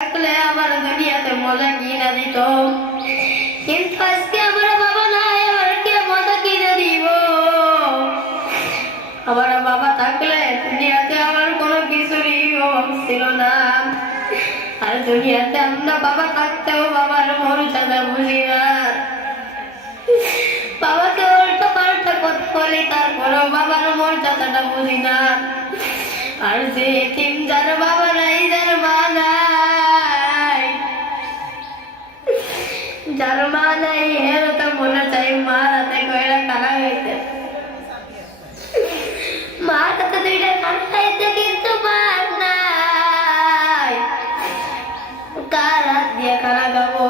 থাকলে আমার দুনিয়াতে মজা কিনে দিত, কিন্তু আজকে আমার বাবা নাই, আমার কে মজা কিনে দিব? আমার বাবা থাকলে দুনিয়াতে আমার কোনো কিছুরই অভাব ছিল না। আর দুনিয়াতে আমরা বাবা থাকতেও বাবার মর্যাদা বুঝি না। বাবাকে উল্টো পাল্টা কথা বলি, তারপরেও বাবার মর্যাদাটা বুঝি না। আর যে এতিম, যার বাবা নাই, যার মা নাই, যার মা নাই, এর তো মনে চাই মার হাতে কয়টা খানা হইতে, মার হাতে দুইটা খানা খাইতে, কিন্তু মার নাই, কার হাত দিয়ে খানা খাবো?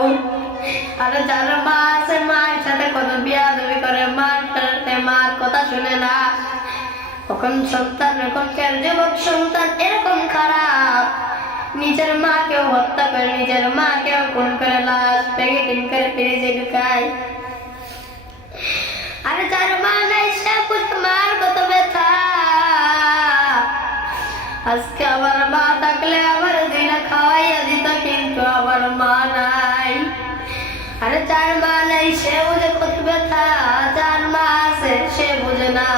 আর যার মা আছে, মায়ের সাথে কত বিয়াদবি করে, মার কথা শুনে না। এখন সন্তান, এখনকার যুবক সন্তান এরকম খারাপ, নিজের মাকেও হত্যা করে, নিজের মাকেও খুন করে, লাশ প্যাকেটিং করে ফ্রিজে ঢুকায়। আর যার মা নাই, সে বুঝে মার কত ব্যথা। আজকে আমার মা থাকলে আমার দিনা খাওয়াইয়া দিত, কিন্তু আমার মা নাই। আর যার মা নাই, সে বুঝে কত ব্যথা, যার মা আছে সে বুঝে না।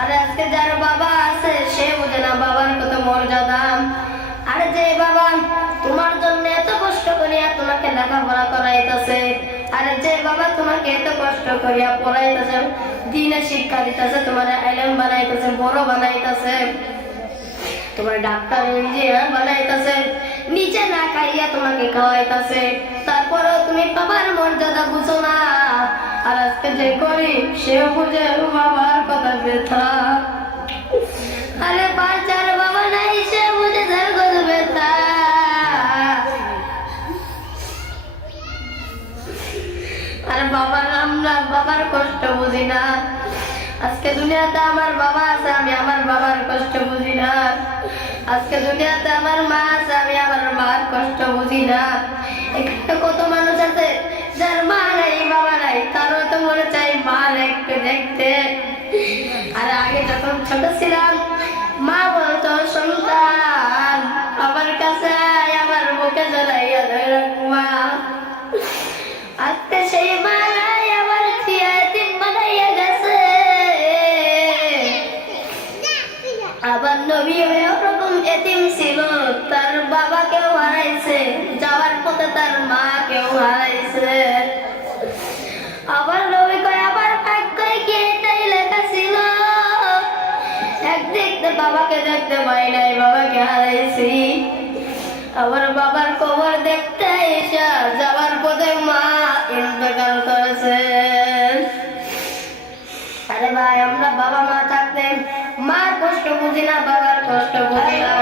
আর আজকে যার বাবা আছে, সে বুঝে না বাবার কত মর্যাদা। আর যে বাবা তোমার জন্য এত কষ্ট করিয়া তোমাকে লেখাপড়া করাইতেছে, আর যে বাবা তোমাকে এত কষ্ট করিয়া পড়াইতেছে, দিনে শিক্ষা দিতেছে, তোমার আলেম বানাইতেছে, বড় বানাইতেছে, তোমার ডাক্তার ইঞ্জিনিয়ার বানাইতেছে, নিচে না খাইয়া তোমাকে খাওয়াইতেছে, তারপরেও তুমি বাবার মর্যাদা বুঝো না। আর আজকে যে গরিব, সেও বুঝে বাবার কথা ব্যথা। আরে বাচ্চার বাবা নাই, সে বুঝে তার কত ব্যথা। আর বাবার, আমরা বাবার কষ্ট বুঝি না। আজকে দুনিয়াতে আমার বাবা আছে, আমি আমার বাবার কষ্ট বুঝি না। আজকে দুনিয়াতে আমার মা আছে, আমি আমার মার কষ্ট বুঝি না। এখানে কত মানুষ আছে যার মা নাই, বাবা নাই, তারও তো মনে চাই মার একটু দেখতে। আর আগে যখন ছোট ছিলাম, মা বলতো, সন্তান আমার কাছে আয়, আমার বুকে জড়াইয়া ধরে মা। আজকে সেই মা নাই, আমার এতিম বানাইয়া গেছে। আবার নবী ওরকম এতিম ছিল, তার বাবাকেও হারাইছে, যাওয়ার পথে তার মাকেও হারাইছে। আবার নবী কয়, আবার ভাগ্যে কি এটাই লেখা ছিল? একদিক বাবাকে দেখতে পাই নাই, বাবাকে হারাইছি। আবার বাবার কবর দেখতে এসে যাওয়ার পথে মা ইন্তেকাল করেছে। আরে ভাই, আমরা বাবা মা থাকতে মার কষ্ট বুঝি না, বাবার কষ্ট বুঝি না।